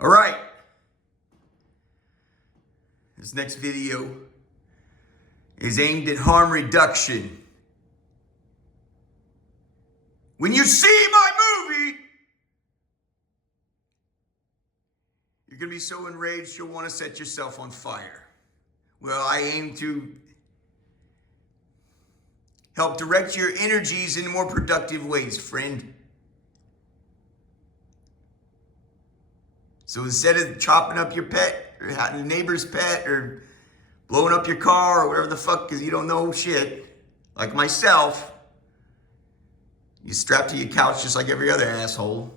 All right. This next video is aimed at harm reduction. When you see my movie, you're going to be so enraged you'll want to set yourself on fire. Well, I aim to help direct your energies in more productive ways, friend. So instead of chopping up your pet, or the neighbor's pet, or blowing up your car, or whatever the fuck, because you don't know shit, like myself, you strap to your couch just like every other asshole.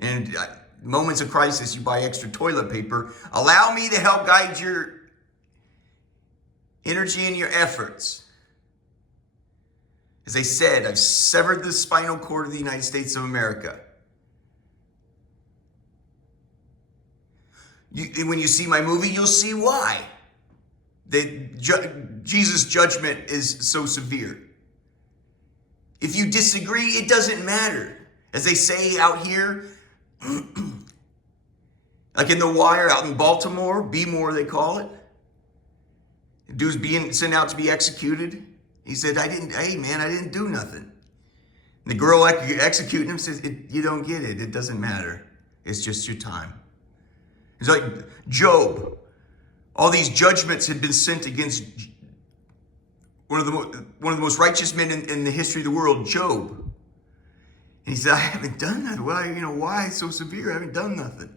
And moments of crisis, you buy extra toilet paper. Allow me to help guide your energy and your efforts. As I said, I've severed the spinal cord of the United States of America. When you see my movie, you'll see why. Jesus' judgment is so severe. If you disagree, it doesn't matter. As they say out here, like in The Wire out in Baltimore, B-more they call it. The dude's being sent out to be executed. He said, I didn't do nothing. And the girl executing him says, you don't get it. It doesn't matter. It's just your time. It's like Job. All these judgments had been sent against one of the most righteous men in the history of the world, Job. And he said, I haven't done nothing. Why so severe? I haven't done nothing.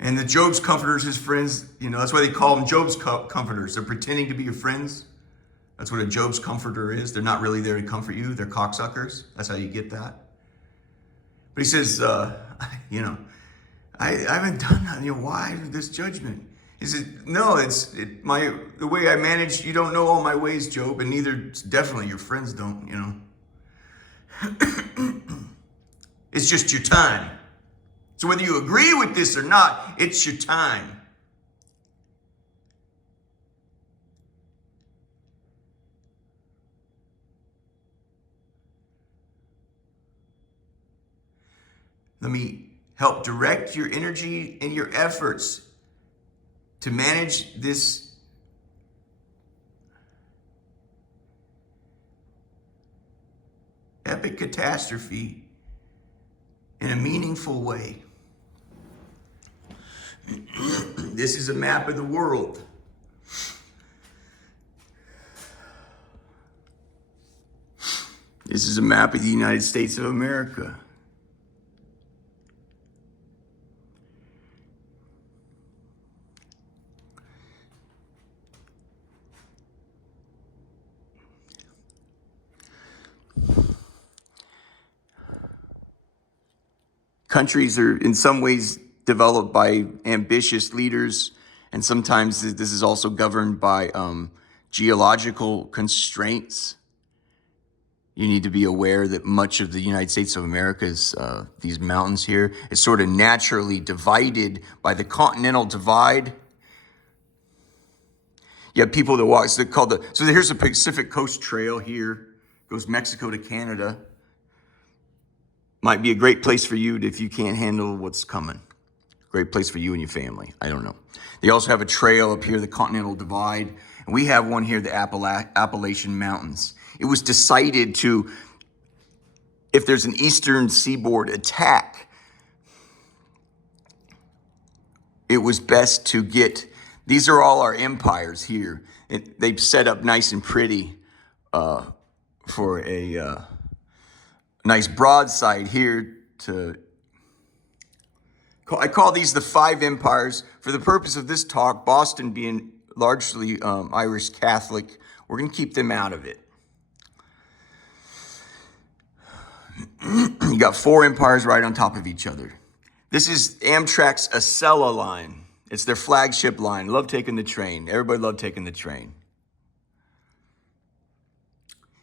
And the Job's comforters, his friends, that's why they call them Job's comforters. They're pretending to be your friends. That's what a Job's comforter is. They're not really there to comfort you. They're cocksuckers. That's how you get that. But he says, I haven't done nothing. Why this judgment? He said, no, the way I manage, you don't know all my ways, Job, and neither definitely your friends don't, It's just your time. So whether you agree with this or not, it's your time. Let me help direct your energy and your efforts to manage this epic catastrophe in a meaningful way. This is a map of the world. This is a map of the United States of America. Countries are in some ways developed by ambitious leaders, and sometimes this is also governed by geological constraints. You need to be aware that much of the United States of America's, these mountains here, is sort of naturally divided by the continental divide. You have people that walk, so here's the Pacific Coast Trail here, goes Mexico to Canada. Might be a great place for you if you can't handle what's coming. Great place for you and your family. I don't know. They also have a trail up here, the Continental Divide. And we have one here, the Appalachian Mountains. It was decided if there's an eastern seaboard attack, it was best to these are all our empires here. They've set up nice and pretty for a nice broadside here I call these the 5 empires. For the purpose of this talk, Boston being largely Irish Catholic, we're going to keep them out of it. You got 4 empires right on top of each other. This is Amtrak's Acela line. It's their flagship line. Love taking the train. Everybody loved taking the train.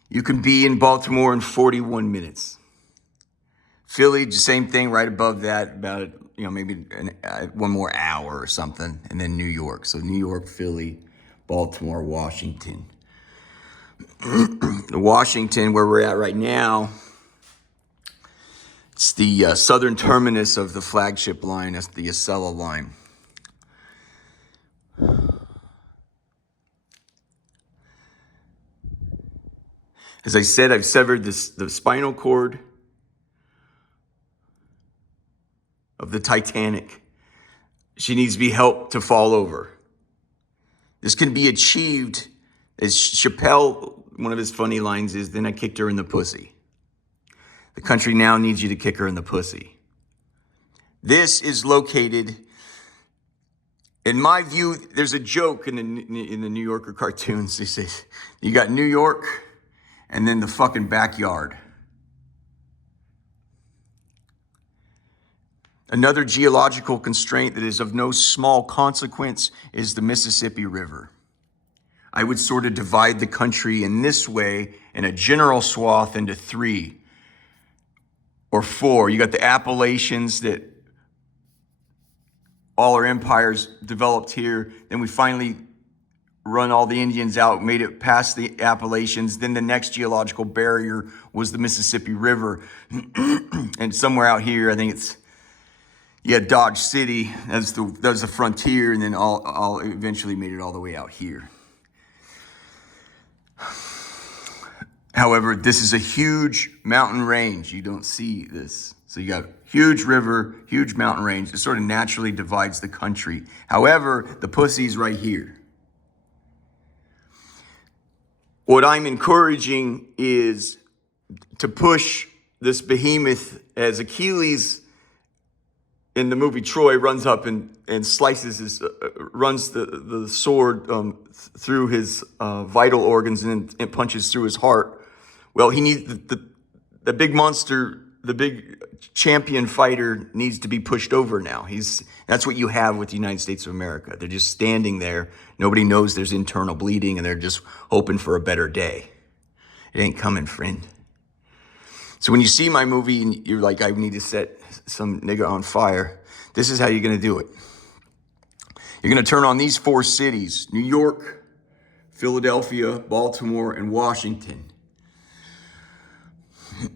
You can be in Baltimore in 41 minutes. Philly, same thing, right above that, about maybe one more hour or something, and then New York. So New York, Philly, Baltimore, Washington. Washington, where we're at right now, It's the southern terminus of the flagship line. That's the Acela line. As I said, I've severed the spinal cord of the Titanic. She needs to be helped to fall over. This can be achieved, as Chappelle, one of his funny lines is, then I kicked her in the pussy. The country now needs you to kick her in the pussy. This is located, in my view, there's a joke in the New Yorker cartoons. They say, you got New York and then the fucking backyard. Another geological constraint that is of no small consequence is the Mississippi River. I would sort of divide the country in this way, in a general swath, into 3 or 4. You got the Appalachians, that all our empires developed here. Then we finally run all the Indians out, made it past the Appalachians. Then the next geological barrier was the Mississippi River. And somewhere out here, I think it's, Dodge City, that's the frontier, and then all eventually made it all the way out here. However, this is a huge mountain range. You don't see this. So you got huge river, huge mountain range. It sort of naturally divides the country. However, the pussy's right here. What I'm encouraging is to push this behemoth, as Achilles in the movie Troy runs up and slices runs the sword through his vital organs and punches through his heart. Well, he needs the big monster, the big champion fighter needs to be pushed over now. That's what you have with the United States of America. They're just standing there. Nobody knows there's internal bleeding, and they're just hoping for a better day. It ain't coming, friend. So when you see my movie and you're like, I need to set some nigga on fire, this is how you're going to do it. You're going to turn on these 4 cities: New York, Philadelphia, Baltimore, and Washington.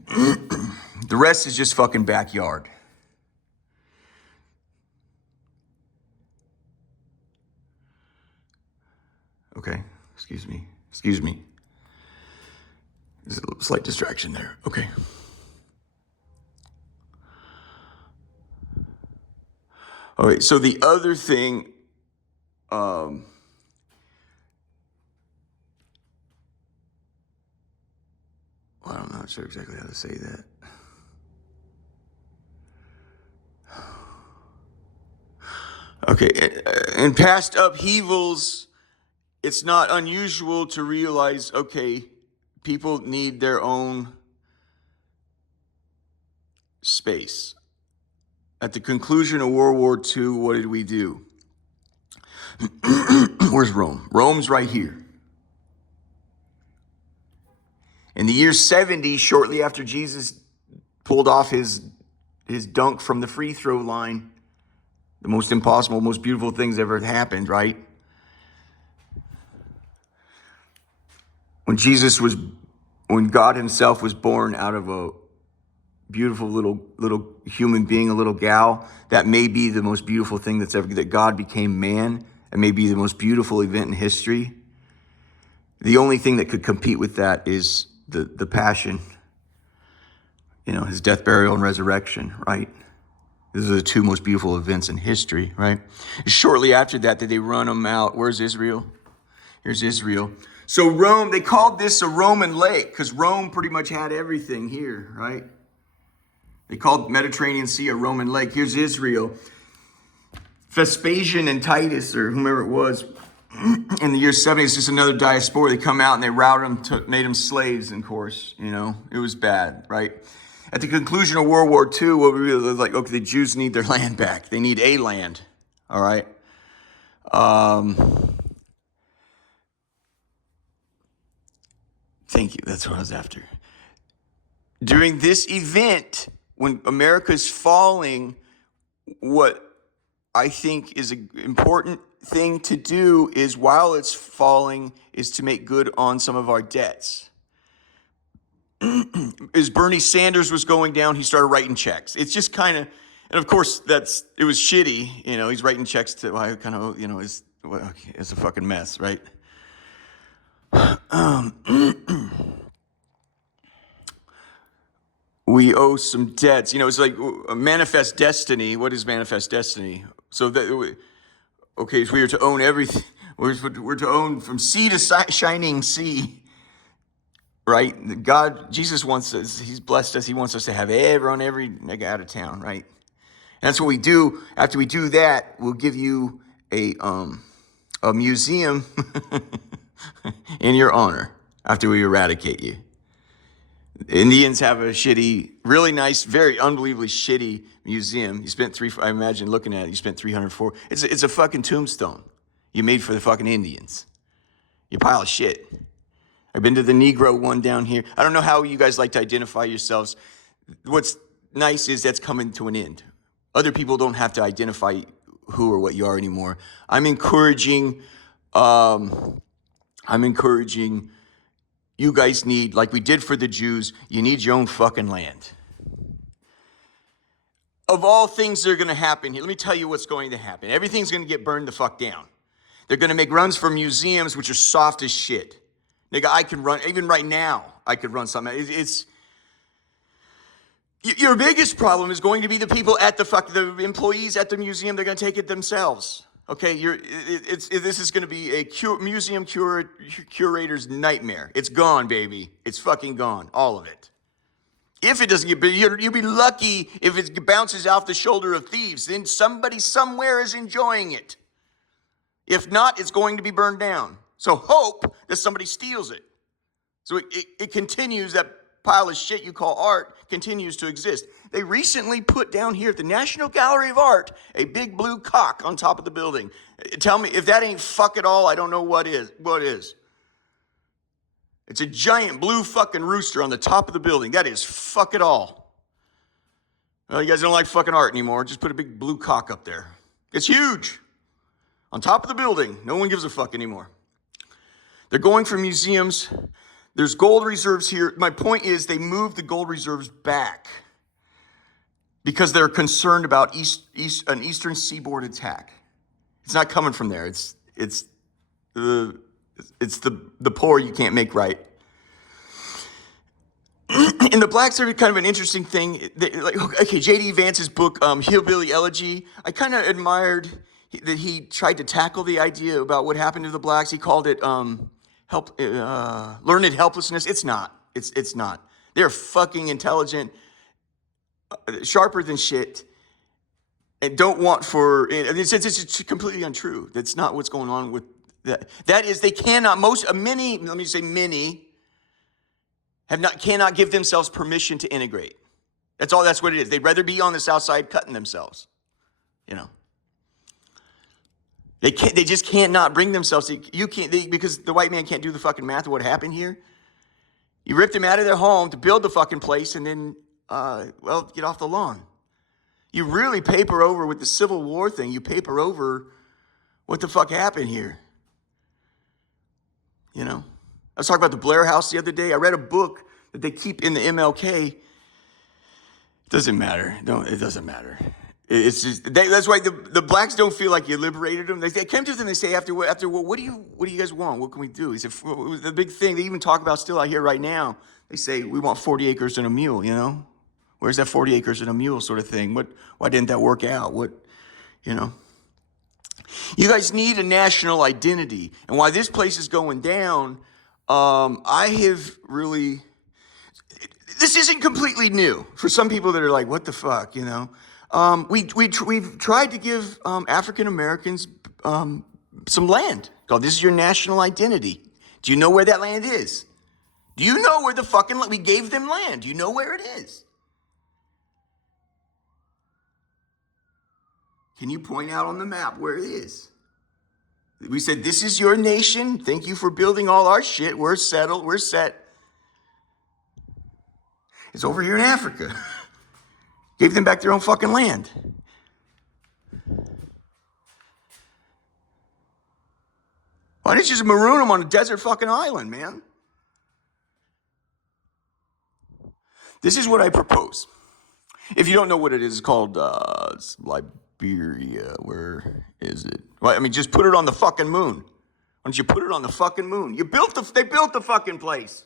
The rest is just fucking backyard. Okay, excuse me. There's a slight distraction there. Okay. All right, so the other thing, I'm not sure exactly how to say that. Okay, in past upheavals, it's not unusual to realize, okay, people need their own space. At the conclusion of World War II, what did we do? Where's Rome? Rome's right here. In the year 70, shortly after Jesus pulled off his dunk from the free throw line, the most impossible, most beautiful things ever happened, right? When God himself was born out of a beautiful little human being, a little gal, that may be the most beautiful thing that God became man. It may be the most beautiful event in history. The only thing that could compete with that is the passion, his death, burial, and resurrection, right? These are the 2 most beautiful events in history, right? Shortly after that, did they run them out? Where's Israel? Here's Israel. So Rome, they called this a Roman lake because Rome pretty much had everything here, right? They called Mediterranean Sea a Roman lake. Here's Israel. Vespasian and Titus, or whomever it was, in the year 70, it's just another diaspora. They come out and they routed them, made them slaves, of course. It was bad, right? At the conclusion of World War II, what we realized, like, okay, the Jews need their land back. They need a land, all right? Thank you. That's what I was after. During this event, when America's falling, what I think is an important thing to do is, while it's falling, is to make good on some of our debts. as Bernie Sanders was going down, he started writing checks. It's just kind of, and of course it was shitty. You know, he's writing checks to, well, kind of, you know, it's a fucking mess, right? We owe some debts. You know, it's like manifest destiny. What is manifest destiny? So that, okay, so we are to own everything. We're to own from sea to shining sea, right? God, Jesus wants us, he's blessed us. He wants us to have every nigga out of town, right? And that's what we do. After we do that, we'll give you a museum in your honor after we eradicate you. Indians have a shitty, really nice, very unbelievably shitty museum. You spent I imagine looking at it, you spent $304. It's a fucking tombstone you made for the fucking Indians. You pile of shit. I've been to the Negro one down here. I don't know how you guys like to identify yourselves. What's nice is that's coming to an end. Other people don't have to identify who or what you are anymore. I'm encouraging you guys need, like we did for the Jews, you need your own fucking land. Of all things that are going to happen here, let me tell you what's going to happen. Everything's going to get burned the fuck down. They're going to make runs for museums, which are soft as shit. Nigga, I can run, even right now, I could run something. Your biggest problem is going to be the people at the employees at the museum. They're going to take it themselves. Okay, this is going to be a museum curator's nightmare. It's gone, baby. It's fucking gone, all of it. If it doesn't get, you'll be lucky if it bounces off the shoulder of thieves. Then somebody somewhere is enjoying it. If not, it's going to be burned down. So hope that somebody steals it. So it continues, that pile of shit you call art continues to exist. They recently put down here at the National Gallery of Art a big blue cock on top of the building. Tell me, if that ain't fuck it all, I don't know what is. What is? It's a giant blue fucking rooster on the top of the building. That is fuck it all. Well, you guys don't like fucking art anymore. Just put a big blue cock up there. It's huge. On top of the building. No one gives a fuck anymore. They're going for museums. There's gold reserves here. My point is they moved the gold reserves back because they're concerned about an eastern seaboard attack. It's not coming from there. It's the poor you can't make right. And the blacks are kind of an interesting thing. J.D. Vance's book, Hillbilly Elegy, I kind of admired that he tried to tackle the idea about what happened to the blacks. He called it learned helplessness. It's not. It's not. They're fucking intelligent, sharper than shit, and don't want for. It's completely untrue. That's not what's going on with that. That is, they cannot. Many. Let me say many. Cannot give themselves permission to integrate. That's all. That's what it is. They'd rather be on the south side cutting themselves. You know. They can't. They just can't not bring themselves. You can't because the white man can't do the fucking math of what happened here. You ripped them out of their home to build the fucking place, and then, get off the lawn. You really paper over with the Civil War thing. You paper over what the fuck happened here. You know, I was talking about the Blair House the other day. I read a book that they keep in the MLK. It doesn't matter. No, it doesn't matter. It's just that's why the blacks don't feel like you liberated them. They come to them. They say after what do you guys want? What can we do? He said the big thing they even talk about still out here right now. They say we want 40 acres and a mule. You know, where's that 40 acres and a mule sort of thing? Why didn't that work out? You know, you guys need a national identity, and why this place is going down. I have really. This isn't completely new for some people that are like, what the fuck, you know. We've tried to give African Americans some land. Called this is your national identity. Do you know where that land is? Do you know where the fucking we gave them land? Do you know where it is? Can you point out on the map where it is? We said this is your nation. Thank you for building all our shit. We're settled. We're set. It's over here in Africa. Gave them back their own fucking land. Why didn't you just maroon them on a desert fucking island, man? This is what I propose. If you don't know what it is, it's called it's Liberia. Where is it? Well, I mean, just put it on the fucking moon. Why don't you put it on the fucking moon? They built the fucking place.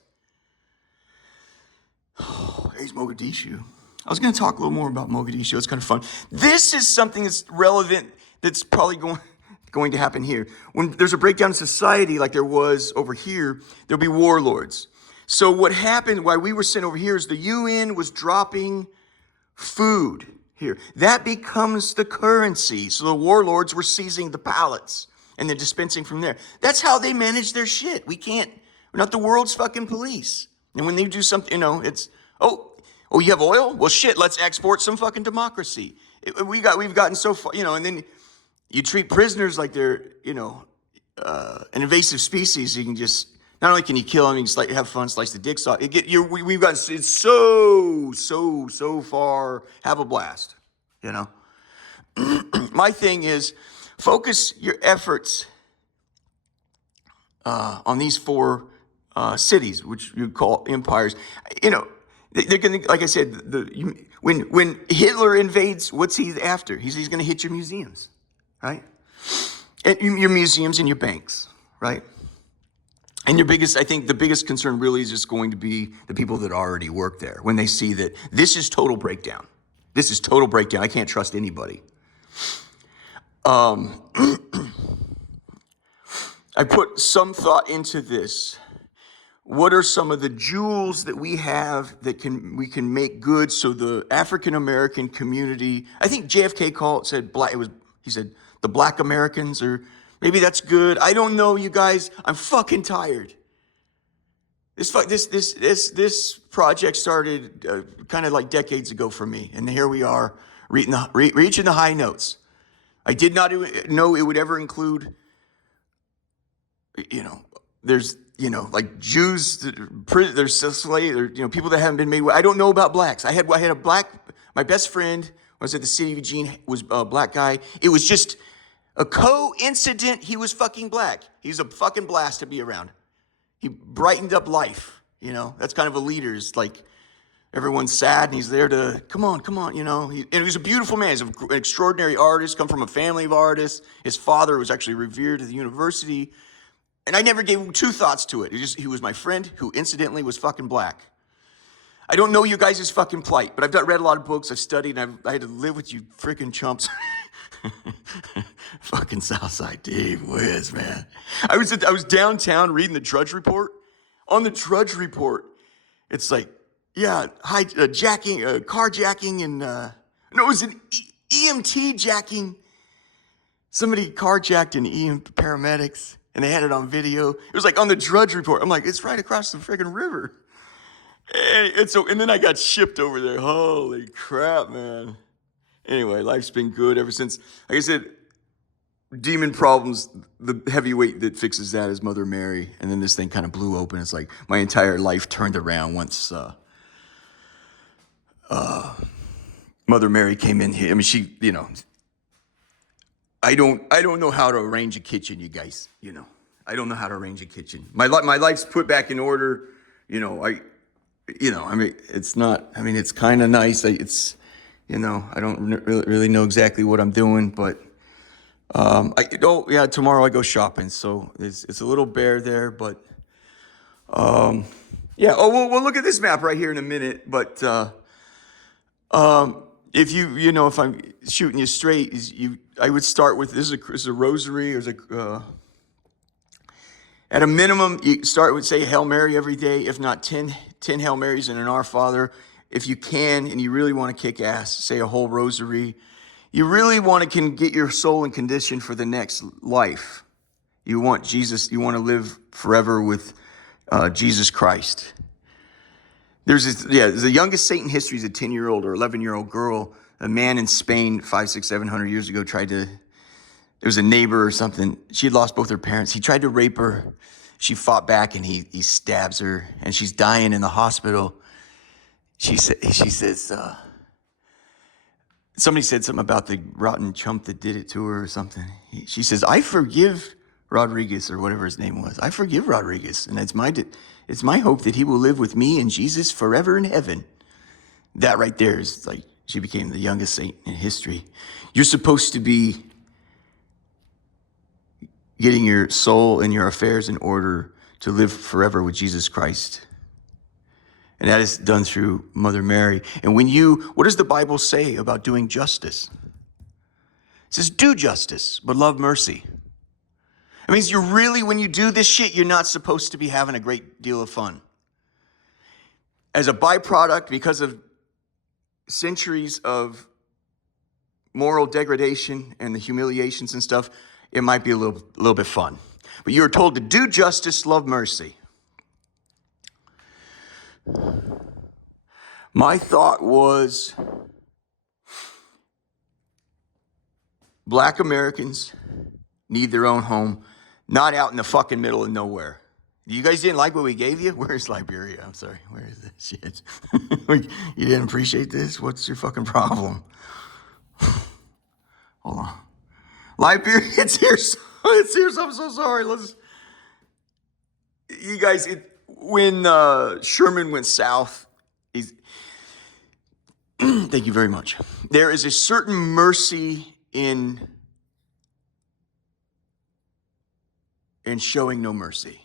There's Mogadishu. I was going to talk a little more about Mogadishu. It's kind of fun. This is something that's relevant, that's probably going to happen here. When there's a breakdown in society like there was over here, there'll be warlords. So what happened, why we were sent over here, is the UN was dropping food here. That becomes the currency. So the warlords were seizing the pallets and then dispensing from there. That's how they manage their shit. We're not the world's fucking police. And when they do something, it's, oh, you have oil? Well, shit, let's export some fucking democracy. We've gotten so far, and then you treat prisoners like they're, an invasive species. You can just, not only can you kill them, you can have fun, slice the dicks off. We've gotten, it's so far, have a blast, My thing is, focus your efforts on these 4 cities, which you call empires. They're going to, like I said, when Hitler invades, what's he after? He's going to hit your museums, right? And your museums and your banks, right? And I think the biggest concern really is just going to be the people that already work there when they see that this is total breakdown. This is total breakdown. I can't trust anybody. I put some thought into this. What are some of the jewels that we have that we can make good so the African American community? I think JFK said black. He said the Black Americans, or maybe that's good. I don't know, you guys. I'm fucking tired. This project started kind of like decades ago for me, and here we are reaching the high notes. I did not know it would ever include, there's, like Jews, there's slaves, people that haven't been made. I don't know about blacks. I had a black, my best friend was at the city of Eugene, was a black guy. It was just a coincidence. He was fucking black. He's a fucking blast to be around. He brightened up life. That's kind of a leader. It's like everyone's sad and he's there to, come on, and he was a beautiful man. He's an extraordinary artist, come from a family of artists. His father was actually revered at the university. And I never gave 2 thoughts to it. He was my friend who incidentally was fucking black. I don't know you guys' fucking plight, but I've read a lot of books, I've studied, and I had to live with you freaking chumps. Fucking Southside Dave Wiz, man. I was downtown reading the Drudge Report. On the Drudge Report, it's like, yeah, carjacking, and it was an EMT jacking. Somebody carjacked an EMT paramedics. And they had it on video. It was like on the Drudge Report. I'm like, it's right across the friggin' river. And then I got shipped over there. Holy crap, man. Anyway, life's been good ever since. Like I said, demon problems, the heavyweight that fixes that is Mother Mary. And then this thing kind of blew open. It's like my entire life turned around once Mother Mary came in here. I mean, she, I don't know how to arrange a kitchen, you guys. I don't know how to arrange a kitchen. My life's put back in order. It's not. I mean, it's kind of nice. I don't really know exactly what I'm doing, but tomorrow I go shopping. So it's a little bare there, but yeah. Oh, we'll look at this map right here in a minute, but if if I'm shooting you straight, I would start with, this is a rosary. At a minimum, you start with, say, Hail Mary every day, if not 10 Hail Marys and an Our Father. If you can, and you really want to kick ass, say a whole rosary. You really want to get your soul in condition for the next life. You want Jesus, you want to live forever with Jesus Christ. The youngest saint in history is a 10-year-old or 11-year-old girl. A man in Spain 700 years ago there was a neighbor or something. She had lost both her parents. He tried to rape her. She fought back and he stabs her and she's dying in the hospital. She says, somebody said something about the rotten chump that did it to her or something. She says, I forgive Rodriguez, or whatever his name was. I forgive Rodriguez. And it's my hope that he will live with me and Jesus forever in heaven. That right there is like, she became the youngest saint in history. You're supposed to be getting your soul and your affairs in order to live forever with Jesus Christ. And that is done through Mother Mary. And what does the Bible say about doing justice? It says, do justice, but love mercy. It means when you do this shit, you're not supposed to be having a great deal of fun. As a byproduct, because of centuries of moral degradation and the humiliations and stuff, it might be a little bit fun. But you are told to do justice, love mercy. My thought was, Black Americans need their own home, not out in the fucking middle of nowhere. You guys didn't like what we gave you? Where's Liberia? I'm sorry. Where is this shit? You didn't appreciate this? What's your fucking problem? Hold on. Liberia, it's here. It's here. I'm so sorry. You guys, when Sherman went south, thank you very much. There is a certain mercy in showing no mercy.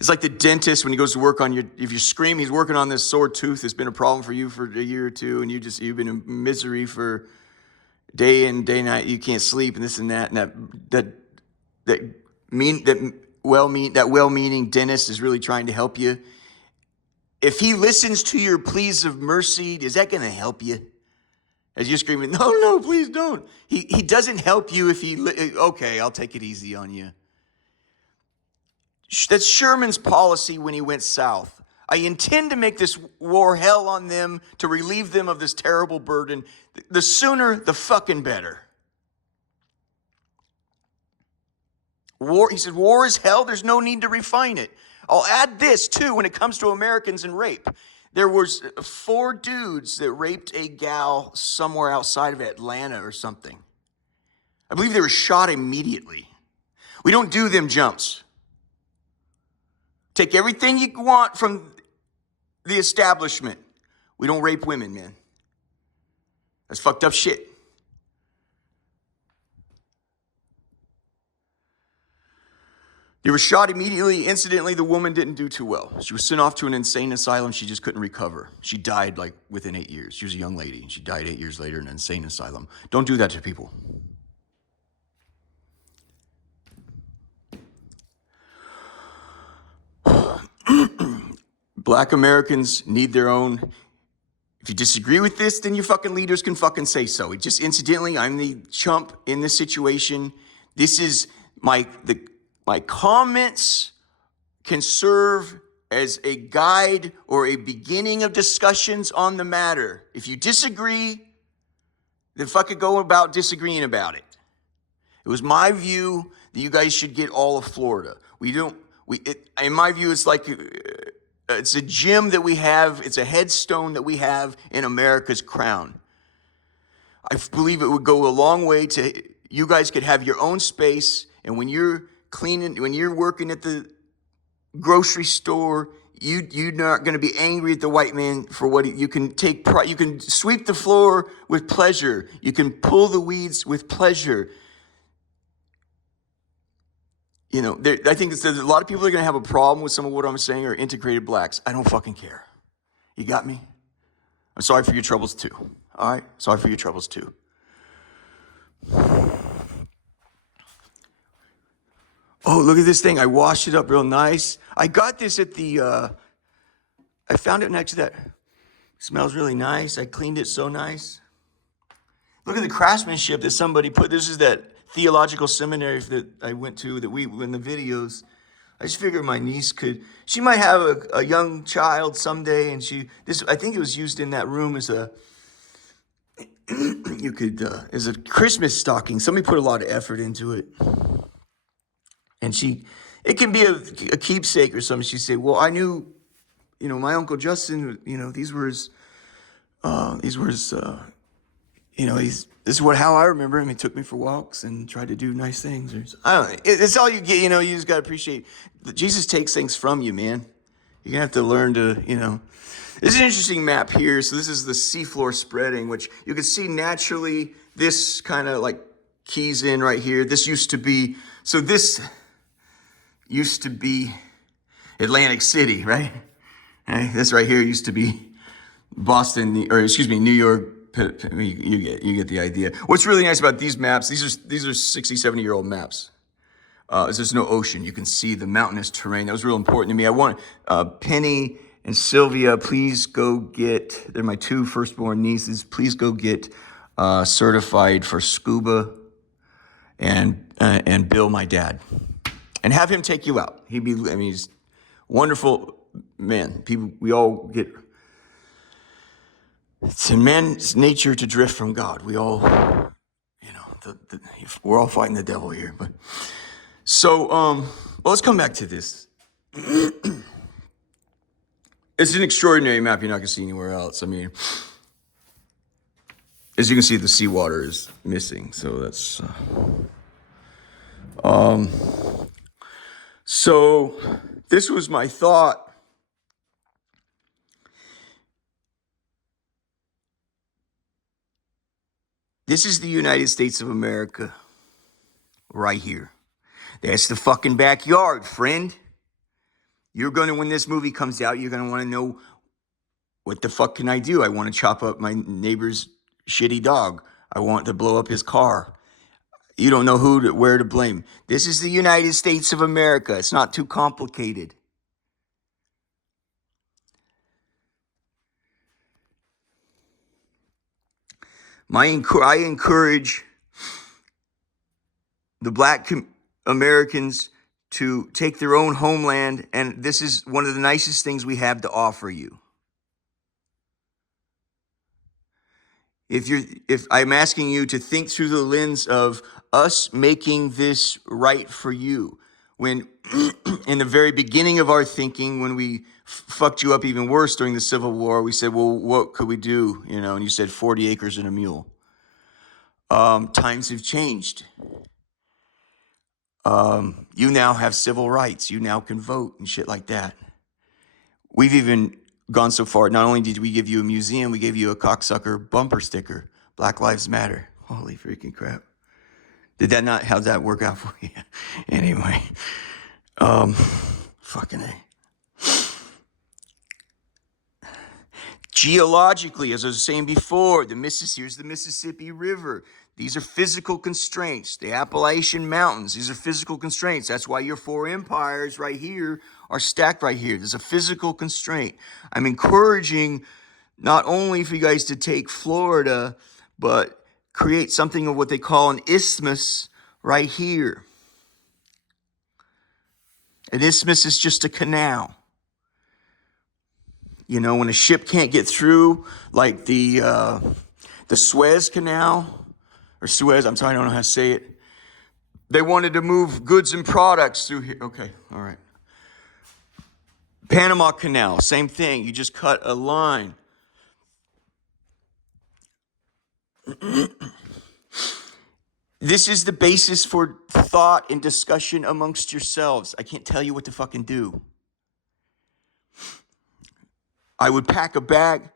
It's like the dentist when he goes to work on if you scream, he's working on this sore tooth that's been a problem for you for a year or two, and you've been in misery for day and night. You can't sleep and this and that, and that well-meaning dentist is really trying to help you. If he listens to your pleas of mercy, is that going to help you? As you're screaming, no, please don't. He doesn't help you if okay, I'll take it easy on you. That's Sherman's policy when he went south. I intend to make this war hell on them to relieve them of this terrible burden. The sooner, the fucking better. He said, war is hell. There's no need to refine it. I'll add this, too, when it comes to Americans and rape. There was 4 dudes that raped a gal somewhere outside of Atlanta or something. I believe they were shot immediately. We don't do them jumps. Take everything you want from the establishment. We don't rape women, man. That's fucked up shit. They were shot immediately. Incidentally, the woman didn't do too well. She was sent off to an insane asylum. She just couldn't recover. She died within 8 years. She was a young lady, and she died 8 years later in an insane asylum. Don't do that to people. Black Americans need their own. If you disagree with this, then your fucking leaders can fucking say so. Just incidentally, I'm the chump in this situation. This is my comments can serve as a guide or a beginning of discussions on the matter. If you disagree, then fucking go about disagreeing about it. It was my view that you guys should get all of Florida. In my view, it's like it's a gem that we have. It's a headstone that we have in America's crown. I believe it would go a long way to you guys could have your own space, and when you're cleaning, when you're working at the grocery store, you're not going to be angry at the white man for what you can take. You can sweep the floor with pleasure. You can pull the weeds with pleasure. You know, I think a lot of people are going to have a problem with some of what I'm saying are integrated blacks. I don't fucking care. You got me? I'm sorry for your troubles too. All right? Sorry for your troubles too. Oh, look at this thing. I washed it up real nice. I got this at I found it next to that. It smells really nice. I cleaned it so nice. Look at the craftsmanship that somebody put. This is that theological seminary that I went to that we in the videos. I just figured my niece she might have a young child someday, and I think it was used in that room as as a Christmas stocking. Somebody put a lot of effort into it. And it can be a keepsake or something. She said, well, I knew, my Uncle Justin, these were his, this is how I remember him. He took me for walks and tried to do nice things. I don't know. It's all you get, you just got to appreciate that Jesus takes things from you, man. You're going to have to learn to, This is an interesting map here. So this is the seafloor spreading, which you can see naturally. This kind of like keys in right here. This used to be, so this used to be Atlantic City, right? Okay, this right here used to be Boston, or excuse me, New York. You get the idea. What's really nice about these maps, these are 60, 70-year-old maps. There's no ocean. You can see the mountainous terrain. That was real important to me. I want Penny and Sylvia, please go get, they're my two firstborn nieces, please go get certified for scuba, and Bill, my dad. And have him take you out. He's wonderful man. People, we all get, it's in man's nature to drift from God. We all, we're all fighting the devil here. But so, well, let's come back to this. It's an extraordinary map you're not going to see anywhere else. I mean, as you can see, the seawater is missing. So that's, so this was my thought. This is the United States of America right here. That's the fucking backyard, friend. You're going to, when this movie comes out, you're going to want to know, what the fuck can I do? I want to chop up my neighbor's shitty dog. I want to blow up his car. You don't know where to blame. This is the United States of America. It's not too complicated. I encourage the Black Americans to take their own homeland, and this is one of the nicest things we have to offer you. If I'm asking you to think through the lens of us making this right for you, when in the very beginning of our thinking, when we fucked you up even worse during the Civil War, we said, well, what could we do? And you said 40 acres and a mule. Times have changed. You now have civil rights. You now can vote and shit like that. We've even gone so far. Not only did we give you a museum, we gave you a cocksucker bumper sticker. Black Lives Matter. Holy freaking crap. How'd that work out for you? Anyway. Fucking A. Geologically, as I was saying before, here's the Mississippi River. These are physical constraints. The Appalachian Mountains, these are physical constraints. That's why your four empires right here are stacked right here. There's a physical constraint. I'm encouraging not only for you guys to take Florida, but create something of what they call an isthmus right here. An isthmus is just a canal. When a ship can't get through, like the Suez Canal, or Suez, I'm sorry, I don't know how to say it. They wanted to move goods and products through here. Okay, all right. Panama Canal, same thing. You just cut a line. This is the basis for thought and discussion amongst yourselves. I can't tell you what to fucking do. I would pack a bag.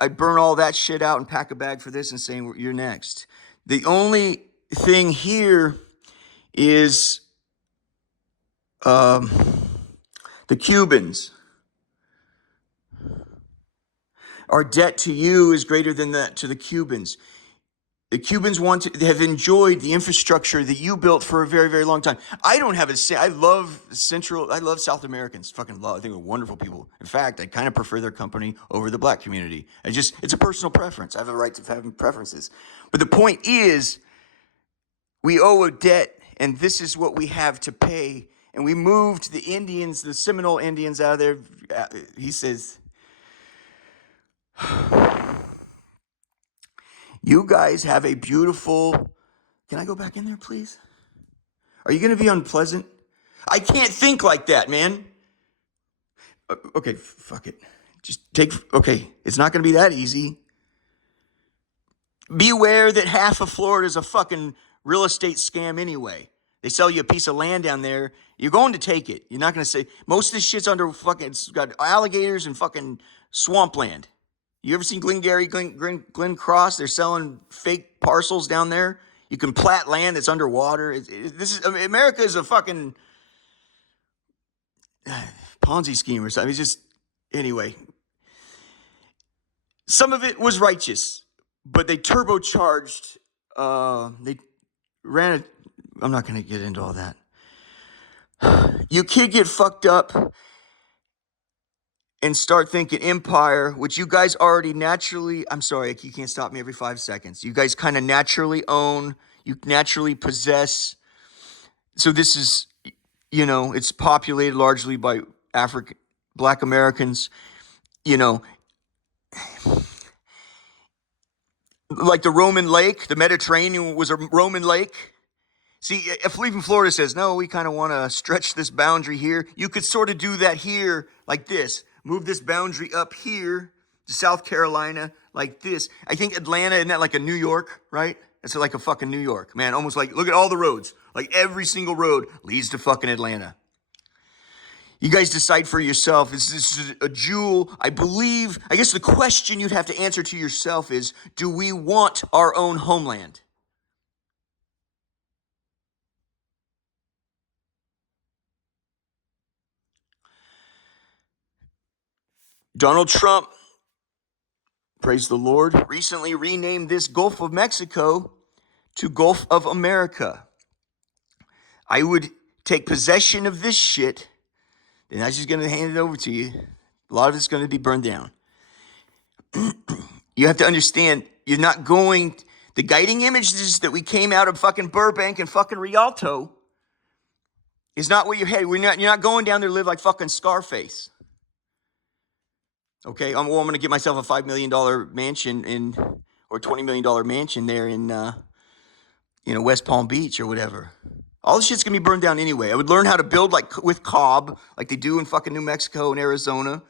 I burn all that shit out and pack a bag for this and saying, you're next. The only thing here is the Cubans. Our debt to you is greater than that to the Cubans. The Cubans have enjoyed the infrastructure that you built for a very, very long time. I don't have I love South Americans. Fucking love. I think they're wonderful people. In fact, I kind of prefer their company over the Black community. It's a personal preference. I have a right to have preferences. But the point is, we owe a debt, and this is what we have to pay. And we moved the Indians, the Seminole Indians out of there. He says, you guys have a beautiful... Can I go back in there, please? Are you going to be unpleasant? I can't think like that, man. Okay, fuck it. Okay, it's not going to be that easy. Beware that half of Florida is a fucking real estate scam anyway. They sell you a piece of land down there. You're going to take it. You're not going to say, most of this shit's under fucking, it's got alligators and fucking swampland. You ever seen Glen Cross? They're selling fake parcels down there. You can plat land that's underwater. America is a fucking Ponzi scheme or something. It's just, anyway. Some of it was righteous, but they turbocharged, they ran it. I'm not going to get into all that. You could get fucked up and start thinking empire, which you guys already naturally, I'm sorry, you can't stop me every 5 seconds. You guys kind of naturally own, you naturally possess. So this is, it's populated largely by Black Americans, like the Roman lake, the Mediterranean was a Roman lake. See, if even Florida says, no, we kind of want to stretch this boundary here, you could sort of do that here like this. Move this boundary up here to South Carolina like this. I think Atlanta, isn't that like a New York, right? It's like a fucking New York, man. Almost like, look at all the roads. Like every single road leads to fucking Atlanta. You guys decide for yourself. This is a jewel. I guess the question you'd have to answer to yourself is, do we want our own homeland? Donald Trump, praise the Lord, recently renamed this Gulf of Mexico to Gulf of America. I would take possession of this shit, and I'm just going to hand it over to you. A lot of it's going to be burned down. You have to understand, you're not going, the guiding images that we came out of fucking Burbank and fucking Rialto is not where you're headed. You're not going down there to live like fucking Scarface. Okay, I'm going to get myself a $5 million mansion or $20 million mansion there in, West Palm Beach or whatever. All this shit's going to be burned down anyway. I would learn how to build like with cob, like they do in fucking New Mexico and Arizona.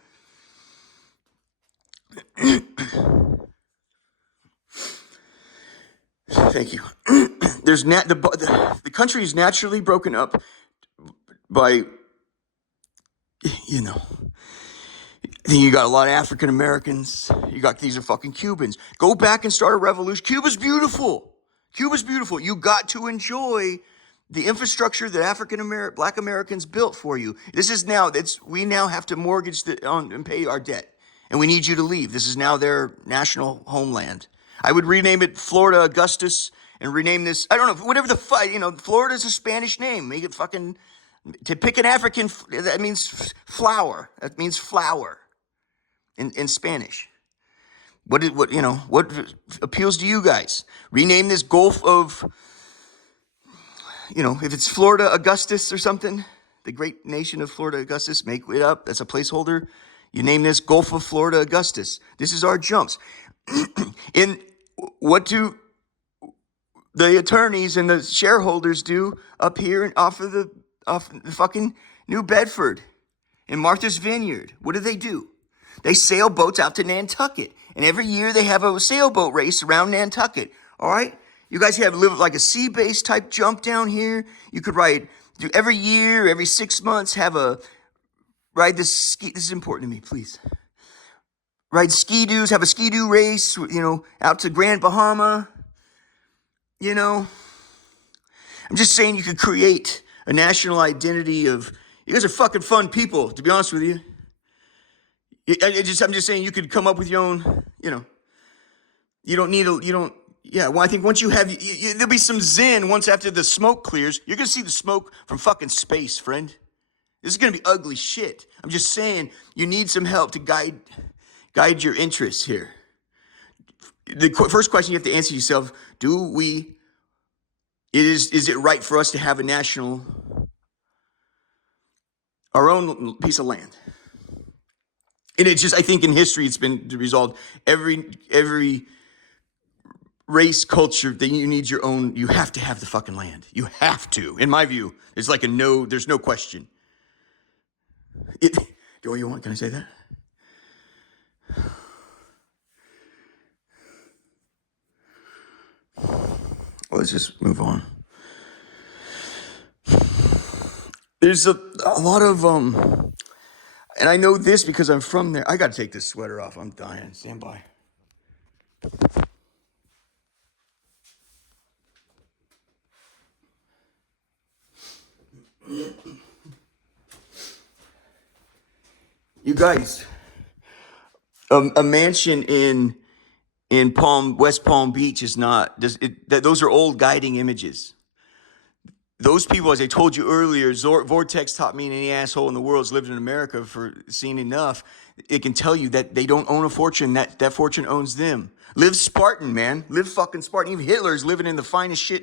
Thank you. The country is naturally broken up by, you got a lot of African Americans. These are fucking Cubans. Go back and start a revolution. Cuba's beautiful. You got to enjoy the infrastructure that Black Americans built for you. We now have to mortgage and pay our debt. And we need you to leave. This is now their national homeland. I would rename it Florida Augustus and rename this, I don't know, whatever Florida's a Spanish name. Make it fucking, to pick an African, that means flower. That means flower in Spanish. What appeals to you guys? Rename this Gulf of, if it's Florida Augustus or something, the great nation of Florida Augustus, make it up. That's a placeholder. You name this Gulf of Florida Augustus. This is our jumps. And what do the attorneys and the shareholders do up here and off the fucking New Bedford in Martha's Vineyard? What do? They sail boats out to Nantucket. And every year they have a sailboat race around Nantucket. All right? You guys live like a sea-based type jump down here. You could every year, every 6 months, ride this ski. This is important to me, please. Ride ski-doos, have a ski-doo race, out to Grand Bahama. I'm just saying you could create a national identity of, you guys are fucking fun people, to be honest with you. I'm just saying you could come up with your own, I think once you have, there'll be some zen once after the smoke clears. You're going to see the smoke from fucking space, friend. This is going to be ugly shit. I'm just saying you need some help to guide your interests here. The first question you have to answer yourself, is it right for us to have our own piece of land? And it's just, I think in history, it's been resolved. Every race, culture, that you need your own, you have to have the fucking land. You have to. In my view, it's like there's no question. Do you want? Can I say that? Let's just move on. There's a lot of and I know this because I'm from there. I got to take this sweater off. I'm dying. Stand by. You guys, a mansion in West Palm Beach is not. Those are old guiding images. Those people, as I told you earlier, Vortex taught me, and any asshole in the world has lived in America for seeing enough. It can tell you that they don't own a fortune. That fortune owns them. Live Spartan, man. Live fucking Spartan. Even Hitler's living in the finest shit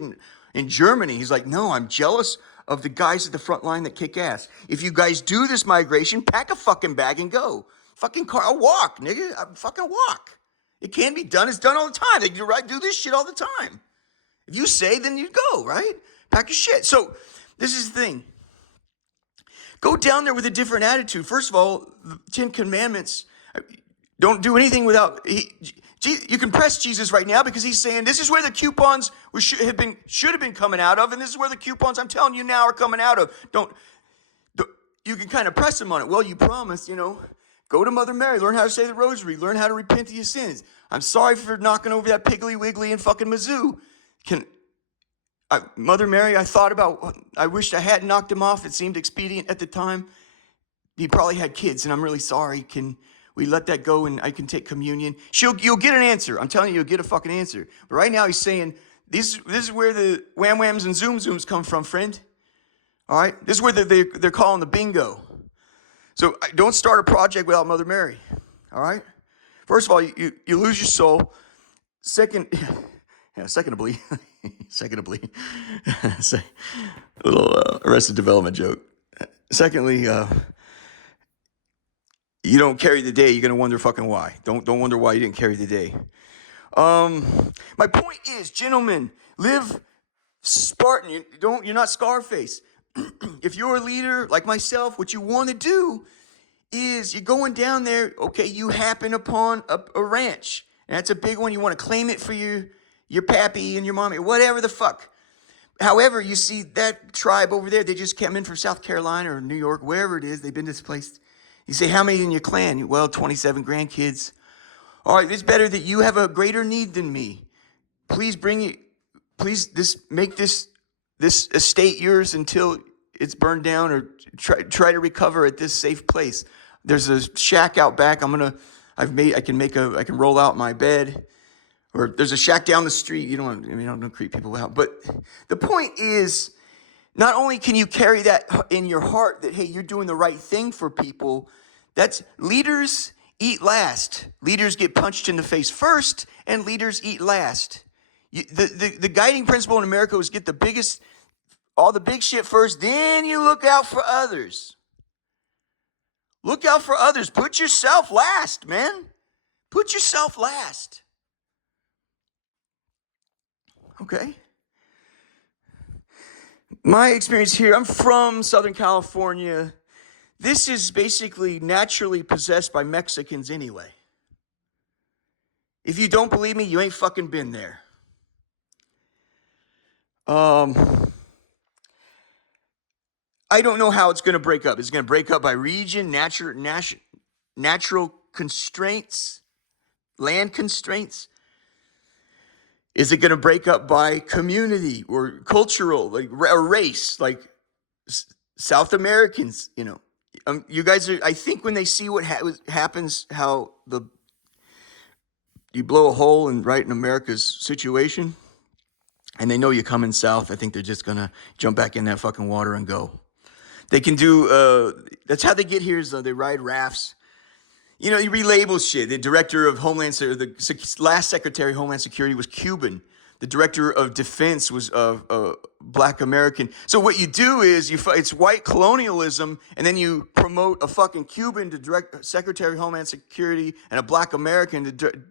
in Germany. He's like, no, I'm jealous of the guys at the front line that kick ass. If you guys do this migration, pack a fucking bag and go. Fucking car, I'll walk, nigga. I'll fucking walk. It can be done. It's done all the time. They do this shit all the time. If you say, then you go, right? Pack your shit. So this is the thing. Go down there with a different attitude. First of all, the 10 Commandments, don't do anything without... You can press Jesus right now because he's saying this is where the coupons should have been coming out of, and this is where the coupons I'm telling you now are coming out of. You can kind of press him on it. Well, you promised, go to Mother Mary, learn how to say the rosary, learn how to repent of your sins. I'm sorry for knocking over that Piggly Wiggly and fucking Mizzou. Mother Mary, I wished I hadn't knocked him off. It seemed expedient at the time. He probably had kids, and I'm really sorry. Can we let that go and I can take communion? You'll get an answer. I'm telling you, you'll get a fucking answer. But right now he's saying, this is where the wham whams and zoom zooms come from, friend. All right? This is where they're calling the bingo. So don't start a project without Mother Mary. All right? First of all, you lose your soul. Secondly, a little Arrested Development joke. Secondly, you don't carry the day. You're gonna wonder fucking why. Don't wonder why you didn't carry the day. My point is, gentlemen, live Spartan. You're not Scarface. If you're a leader like myself, what you want to do is you're going down there. Okay, you happen upon a ranch, and that's a big one. You want to claim it for your pappy and your mommy, whatever the fuck. However, you see that tribe over there, they just came in from South Carolina or New York, wherever it is, they've been displaced. You say, how many in your clan? Well, 27 grandkids. All right, it's better that you have a greater need than me. Please make this estate yours until it's burned down, or try to recover at this safe place. There's a shack out back. I can roll out my bed. Or there's a shack down the street. I don't creep people out. But the point is, not only can you carry that in your heart that, hey, you're doing the right thing for people, that's leaders eat last. Leaders get punched in the face first, and leaders eat last. The guiding principle in America is get all the big shit first, then you look out for others. Look out for others. Put yourself last, man. Put yourself last. Okay. My experience here, I'm from Southern California. This is basically naturally possessed by Mexicans anyway. If you don't believe me, you ain't fucking been there. I don't know how it's going to break up. It's going to break up by region, natural constraints, land constraints. Is it going to break up by community or cultural, like or race, like South Americans? You guys are. I think when they see what happens, how you blow a hole right in America's situation, and they know you're coming south, I think they're just gonna jump back in that fucking water and go. They can do. That's how they get here. Is they ride rafts. You relabel shit. The director of the last Secretary of Homeland Security was Cuban. The director of Defense was Black American. So what you do is it's white colonialism, and then you promote a fucking Cuban to Secretary of Homeland Security and a Black American to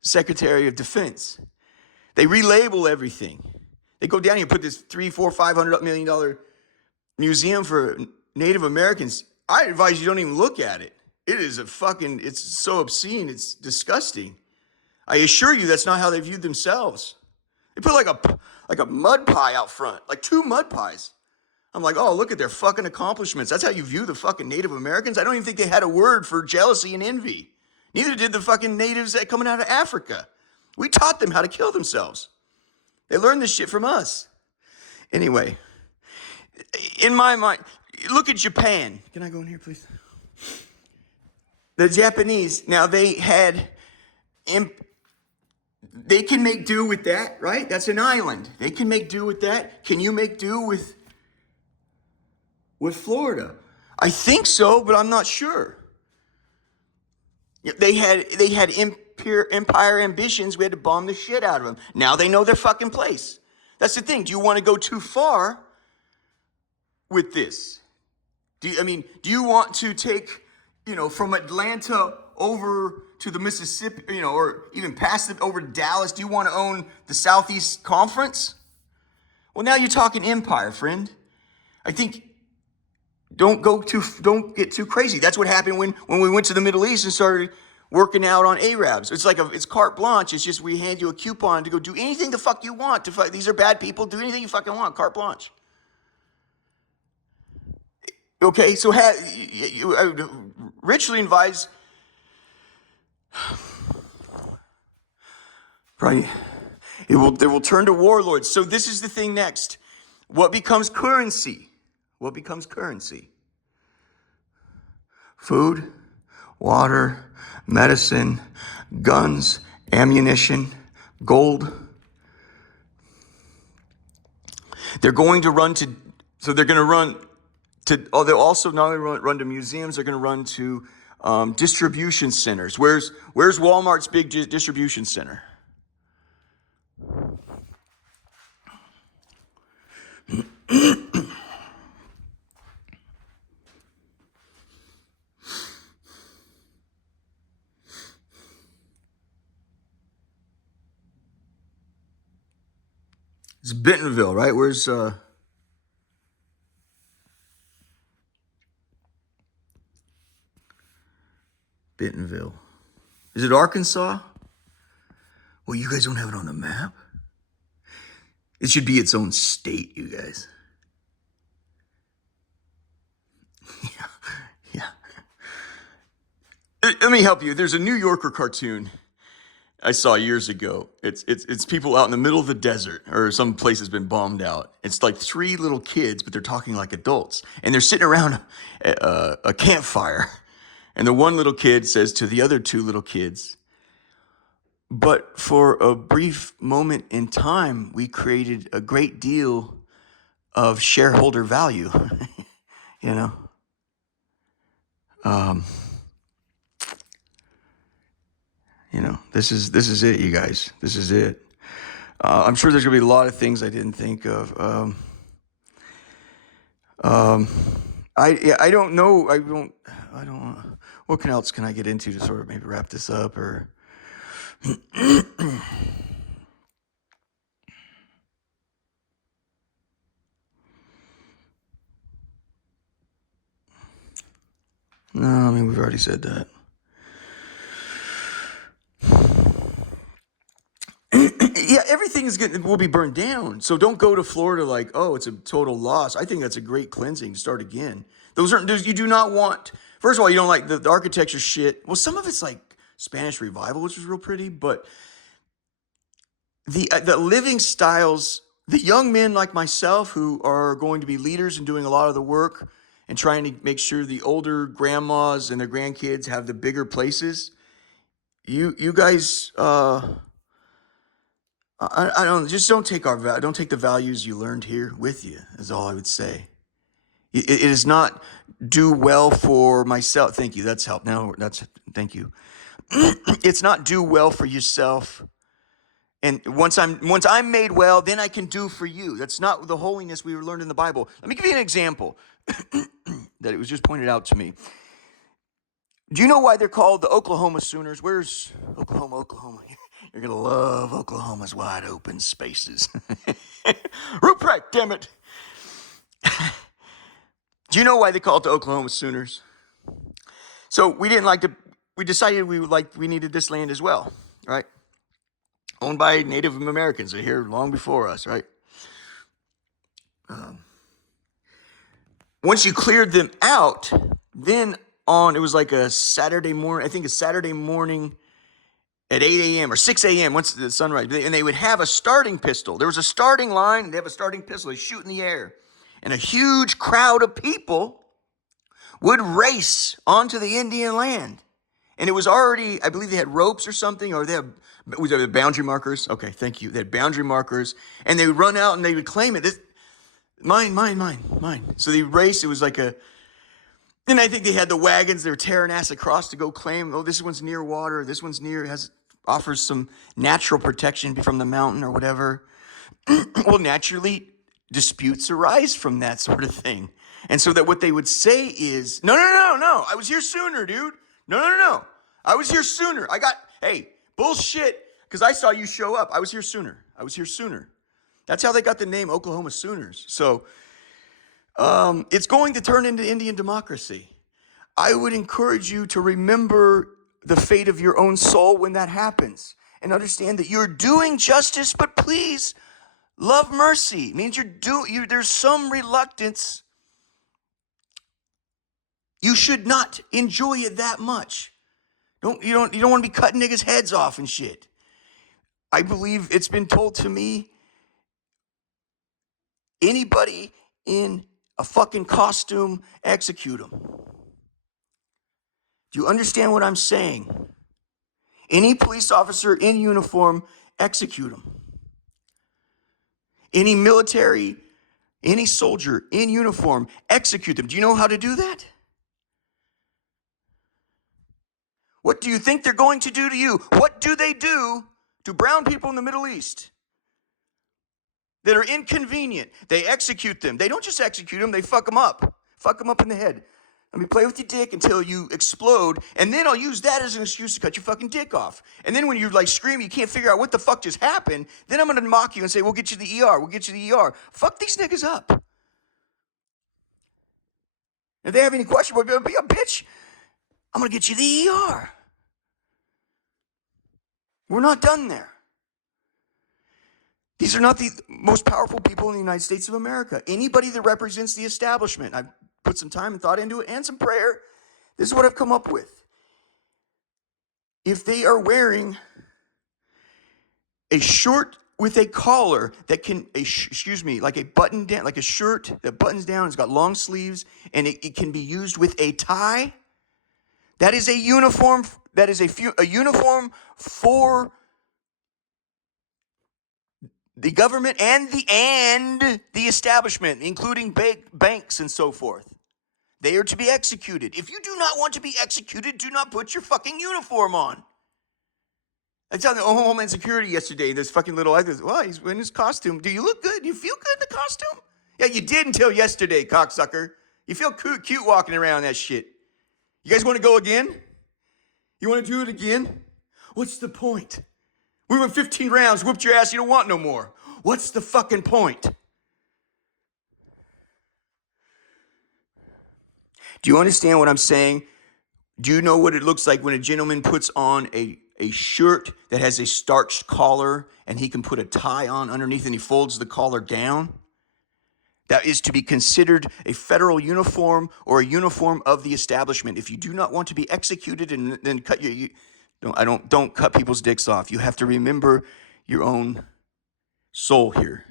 Secretary of Defense. They relabel everything. They go down here and put this $300, $400, $500 million museum for Native Americans. I advise you don't even look at it. It's so obscene, it's disgusting. I assure you that's not how they viewed themselves. They put like a mud pie out front, like 2 mud pies. I'm like, oh, look at their fucking accomplishments. That's how you view the fucking Native Americans? I don't even think they had a word for jealousy and envy. Neither did the fucking natives that coming out of Africa. We taught them how to kill themselves. They learned this shit from us. Anyway, in my mind, look at Japan. Can I go in here, please? The Japanese, now they can make do with that, right? That's an island. They can make do with that. Can you make do with Florida? I think so, but I'm not sure. They had empire ambitions. We had to bomb the shit out of them. Now they know their fucking place. That's the thing. Do you want to go too far with this? Do you want to take, from Atlanta over to the Mississippi, or even past it over to Dallas? Do you want to own the Southeast Conference? Well, now you're talking empire, friend. I think don't get too crazy. That's what happened when we went to the Middle East and started working out on Arabs. It's like it's carte blanche. It's just we hand you a coupon to go do anything the fuck you want. These are bad people. Do anything you fucking want. Carte blanche. Okay, so I would richly advise. Right, they will turn to warlords. So this is the thing next. What becomes currency? What becomes currency? Food, water, medicine, guns, ammunition, gold. They're going to run to. So they're going to run. They'll also not only run to museums, they're going to run to distribution centers. Where's Walmart's big distribution center? It's Bentonville, right? Where's Bentonville? Is it Arkansas? Well, you guys don't have it on the map. It should be its own state, you guys. Yeah. Let me help you. There's a New Yorker cartoon I saw years ago. It's people out in the middle of the desert, or some place has been bombed out. It's like 3 little kids, but they're talking like adults, and they're sitting around a campfire. And the one little kid says to the other 2 little kids, "But for a brief moment in time, we created a great deal of shareholder value." you know. This is it, you guys. This is it. I'm sure there's gonna be a lot of things I didn't think of. I don't know. I don't. What else can I get into to sort of maybe wrap this up or? No, we've already said that. Yeah, everything will be burned down. So don't go to Florida like, oh, it's a total loss. I think that's a great cleansing. Start again. You do not want. First of all, you don't like the architecture shit. Well, some of it's like Spanish Revival, which was real pretty, but the living styles, the young men like myself who are going to be leaders and doing a lot of the work and trying to make sure the older grandmas and their grandkids have the bigger places. You guys. I don't take the values you learned here with you, is all I would say. It is not do well for myself. Thank you. That's help. Thank you. It's not do well for yourself. And once I'm made well, then I can do for you. That's not the holiness we learned in the Bible. Let me give you an example that it was just pointed out to me. Do you know why they're called the Oklahoma Sooners? Where's Oklahoma? You're going to love Oklahoma's wide open spaces. Ruprecht, damn it. Do you know why they call it the Oklahoma Sooners? So we decided we needed this land as well, right? Owned by Native Americans. They're here long before us, right? once you cleared them out, then it was like a Saturday morning, I think a Saturday morning at 8 a.m. or 6 a.m. once the sunrise, and they would have a starting pistol. There was a starting line, and they have a starting pistol. They shoot in the air. And a huge crowd of people would race onto the Indian land. And it was already, I believe they had ropes or something, or was there boundary markers? Okay, thank you. They had boundary markers, and they would run out and they would claim it. Mine. So they raced. It was like and I think they had the wagons. They were tearing ass across to go claim, oh, this one's near water. This one's offers some natural protection from the mountain or whatever. Well, naturally, disputes arise from that sort of thing. And so that what they would say is, no, I was here sooner, dude. No. I was here sooner. Hey, bullshit, because I saw you show up. I was here sooner. That's how they got the name Oklahoma Sooners. So it's going to turn into Indian democracy. I would encourage you to remember the fate of your own soul when that happens and understand that you're doing justice, but please love mercy. It means there's some reluctance. You should not enjoy it that much. You don't want to be cutting niggas' heads off and shit. I believe it's been told to me, anybody in a fucking costume, execute them. Do you understand what I'm saying? Any police officer in uniform, execute them. Any military, any soldier in uniform, execute them. Do you know how to do that? What do you think they're going to do to you? What do they do to brown people in the Middle East that are inconvenient? They execute them. They don't just execute them, they fuck them up. Fuck them up in the head. Let me play with your dick until you explode, and then I'll use that as an excuse to cut your fucking dick off. And then when you scream, you can't figure out what the fuck just happened, then I'm going to mock you and say, we'll get you to the ER. Fuck these niggas up. If they have any question, we'll be a bitch. I'm going to get you to the ER. We're not done there. These are not the most powerful people in the United States of America. Anybody that represents the establishment, I've put some time and thought into it and some prayer. This is what I've come up with. If they are wearing a shirt with a collar that can, like a button down, like a shirt that buttons down, it's got long sleeves, and it can be used with a tie, that is a uniform. That is a uniform for the government and the establishment, including banks and so forth. They are to be executed. If you do not want to be executed, do not put your fucking uniform on. I was telling the Homeland Security yesterday, this fucking little, he's in his costume. Do you look good? Do you feel good in the costume? Yeah, you did until yesterday, cocksucker. You feel cute walking around that shit. You guys want to go again? You want to do it again? What's the point? We went 15 rounds, whooped your ass, you don't want no more. What's the fucking point? Do you understand what I'm saying? Do you know what it looks like when a gentleman puts on a shirt that has a starched collar and he can put a tie on underneath and he folds the collar down? That is to be considered a federal uniform or a uniform of the establishment. If you do not want to be executed and then cut don't cut people's dicks off. You have to remember your own soul here.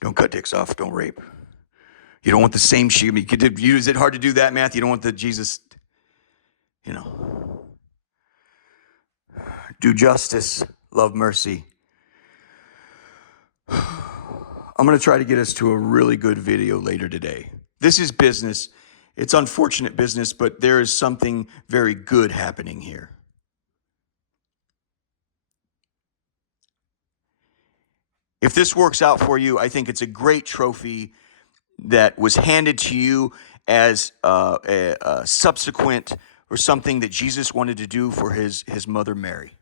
Don't cut dicks off. Don't rape. You don't want the same shit. Is it hard to do that, Matthew? You don't want the Jesus, Do justice. Love mercy. I'm going to try to get us to a really good video later today. This is business. It's unfortunate business, but there is something very good happening here. If this works out for you, I think it's a great trophy that was handed to you as a subsequent or something that Jesus wanted to do for his mother Mary.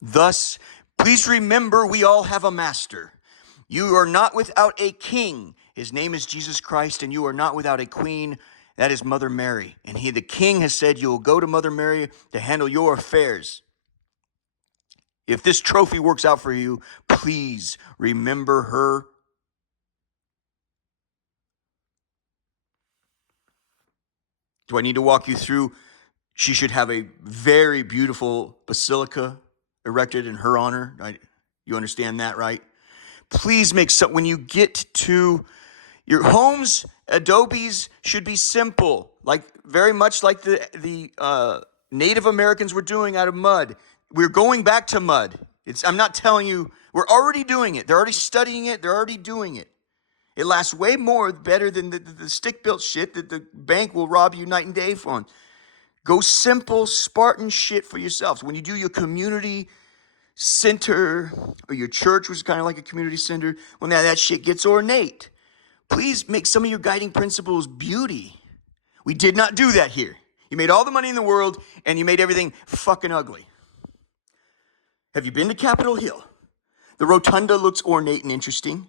Thus, please remember we all have a master. You are not without a king. His name is Jesus Christ, and you are not without a queen. That is Mother Mary. And the king has said you will go to Mother Mary to handle your affairs. If this trophy works out for you, please remember her. Do I need to walk you through? She should have a very beautiful basilica erected in her honor. You understand that, right? Please make so when you get to your homes, adobes should be simple, like very much like the Native Americans were doing out of mud. We're going back to mud. I'm not telling you, we're already doing it. They're already studying it. They're already doing it. It lasts way more better than the stick-built shit that the bank will rob you night and day on. Go simple, Spartan shit for yourselves. When you do your community center, or your church, which is kind of like a community center, when that shit gets ornate, please make some of your guiding principles beauty. We did not do that here. You made all the money in the world, and you made everything fucking ugly. Have you been to Capitol Hill? The rotunda looks ornate and interesting.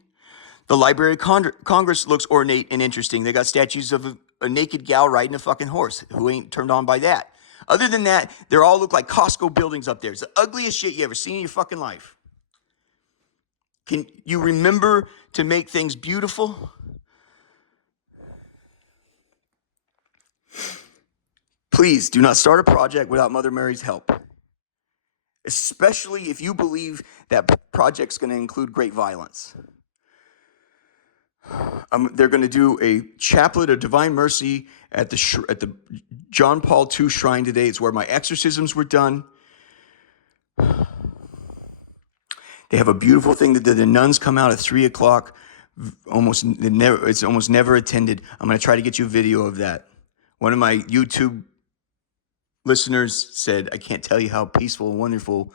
The Library of Congress looks ornate and interesting. They got statues of a naked gal riding a fucking horse. Who ain't turned on by that? Other than that, they all look like Costco buildings up there. It's the ugliest shit you ever seen in your fucking life. Can you remember to make things beautiful? Please do not start a project without Mother Mary's help. Especially if you believe that project's going to include great violence. They're going to do a chaplet of Divine Mercy at the John Paul II Shrine today. It's where my exorcisms were done. They have a beautiful thing that the nuns come out at 3 o'clock. It's almost never attended. I'm going to try to get you a video of that. One of my YouTube listeners said, I can't tell you how peaceful and wonderful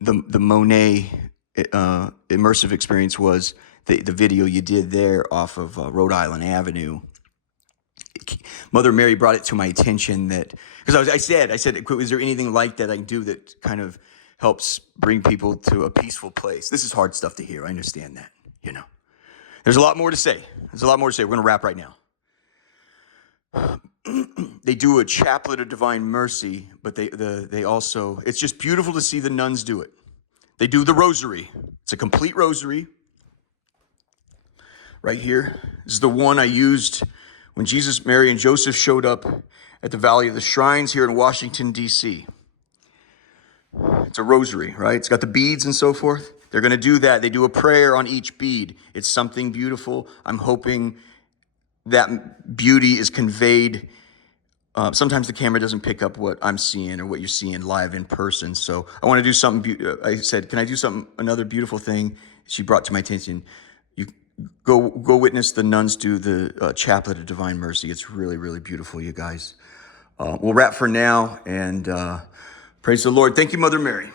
the Monet immersive experience was. The video you did there off of Rhode Island Avenue. Mother Mary brought it to my attention that, because I said, is there anything like that I can do that kind of helps bring people to a peaceful place? This is hard stuff to hear. I understand that, you know. There's a lot more to say. We're going to wrap right now. They do a chaplet of Divine Mercy, but they also, it's just beautiful to see the nuns do it. They do the rosary. It's a complete rosary. Right here. This is the one I used when Jesus, Mary, and Joseph showed up at the Valley of the Shrines here in Washington, D.C. It's a rosary, right? It's got the beads and so forth. They're going to do that. They do a prayer on each bead. It's something beautiful. I'm hoping that beauty is conveyed. Sometimes the camera doesn't pick up what I'm seeing or what you're seeing live in person. So I want to do something. I said, can I do something? Another beautiful thing she brought to my attention. You go witness the nuns do the chaplet of Divine Mercy. It's really, really beautiful, you guys. We'll wrap for now, and praise the Lord. Thank you, Mother Mary.